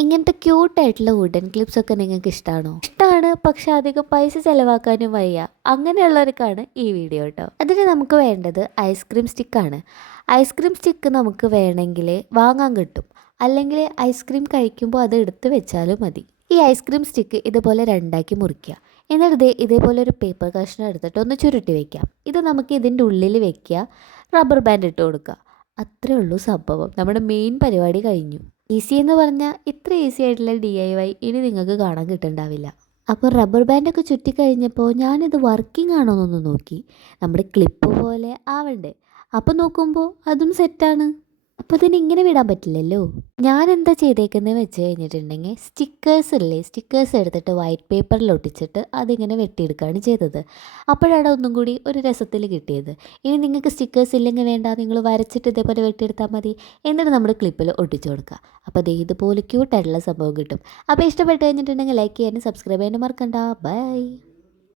ഇങ്ങനത്തെ ക്യൂട്ടായിട്ടുള്ള വുഡൻ ക്ലിപ്സൊക്കെ നിങ്ങൾക്ക് ഇഷ്ടമാണോ? ഇഷ്ടമാണ്, പക്ഷെ അധികം പൈസ ചിലവാക്കാനും വയ്യ. അങ്ങനെയുള്ളവർക്കാണ് ഈ വീഡിയോ കേട്ടോ. അതിന് നമുക്ക് വേണ്ടത് ഐസ്ക്രീം സ്റ്റിക്കാണ്. ഐസ്ക്രീം സ്റ്റിക്ക് നമുക്ക് വേണമെങ്കിൽ വാങ്ങാൻ കിട്ടും, അല്ലെങ്കിൽ ഐസ്ക്രീം കഴിക്കുമ്പോൾ അത് എടുത്ത് വെച്ചാലും മതി. ഈ ഐസ്ക്രീം സ്റ്റിക്ക് ഇതുപോലെ രണ്ടാക്കി മുറിക്കുക. എന്നിട്ട് ഇതേപോലെ ഒരു പേപ്പർ കഷ്ണം എടുത്തിട്ട് ഒന്ന് ചുരുട്ടി വെക്കാം. ഇത് നമുക്ക് ഇതിൻ്റെ ഉള്ളിൽ വെക്കുക, റബ്ബർ ബാൻഡ് ഇട്ട് കൊടുക്കുക. അത്രേ ഉള്ളൂ സംഭവം. നമ്മുടെ മെയിൻ പരിപാടി കഴിഞ്ഞു. ഈസി എന്ന് പറഞ്ഞാൽ ഇത്ര ഈസി ആയിട്ടുള്ള DIY ഇനി നിങ്ങൾക്ക് കാണാൻ കിട്ടുന്നുണ്ടാവില്ല. അപ്പോൾ റബ്ബർ ബാൻഡൊക്കെ ചുറ്റിക്കഴിഞ്ഞപ്പോൾ ഞാനിത് വർക്കിംഗ് ആണോ എന്നൊന്ന് നോക്കി. നമ്മുടെ ക്ലിപ്പ് പോലെ ആവണ്ടേ? അപ്പോൾ നോക്കുമ്പോൾ അതും സെറ്റാണ്. അപ്പോൾ ഇതിന് ഇങ്ങനെ വിടാൻ പറ്റില്ലല്ലോ. ഞാൻ എന്താ ചെയ്തേക്കുന്നത് വെച്ച് കഴിഞ്ഞിട്ടുണ്ടെങ്കിൽ സ്റ്റിക്കേഴ്സ് ഇല്ലേ, സ്റ്റിക്കേഴ്സ് എടുത്തിട്ട് വൈറ്റ് പേപ്പറിൽ ഒട്ടിച്ചിട്ട് അതിങ്ങനെ വെട്ടിയെടുക്കുകയാണ് ചെയ്തത്. അപ്പോഴാണ് ഒന്നും കൂടി ഒരു രസത്തിൽ കിട്ടിയത്. ഇനി നിങ്ങൾക്ക് സ്റ്റിക്കേഴ്സ് ഇല്ലെങ്കിൽ വേണ്ട, നിങ്ങൾ വരച്ചിട്ട് ഇതേപോലെ വെട്ടിയെടുത്താൽ മതി. എന്നിട്ട് നമ്മുടെ ക്ലിപ്പിൽ ഒട്ടിച്ചു കൊടുക്കുക. അപ്പോൾ അത് ഇതുപോലെ ക്യൂട്ടായിട്ടുള്ള സംഭവം കിട്ടും. അപ്പോൾ ഇഷ്ടപ്പെട്ട് കഴിഞ്ഞിട്ടുണ്ടെങ്കിൽ ലൈക്ക് ചെയ്യാനും സബ്സ്ക്രൈബ് ചെയ്യാനും മറക്കണ്ട. ബൈ.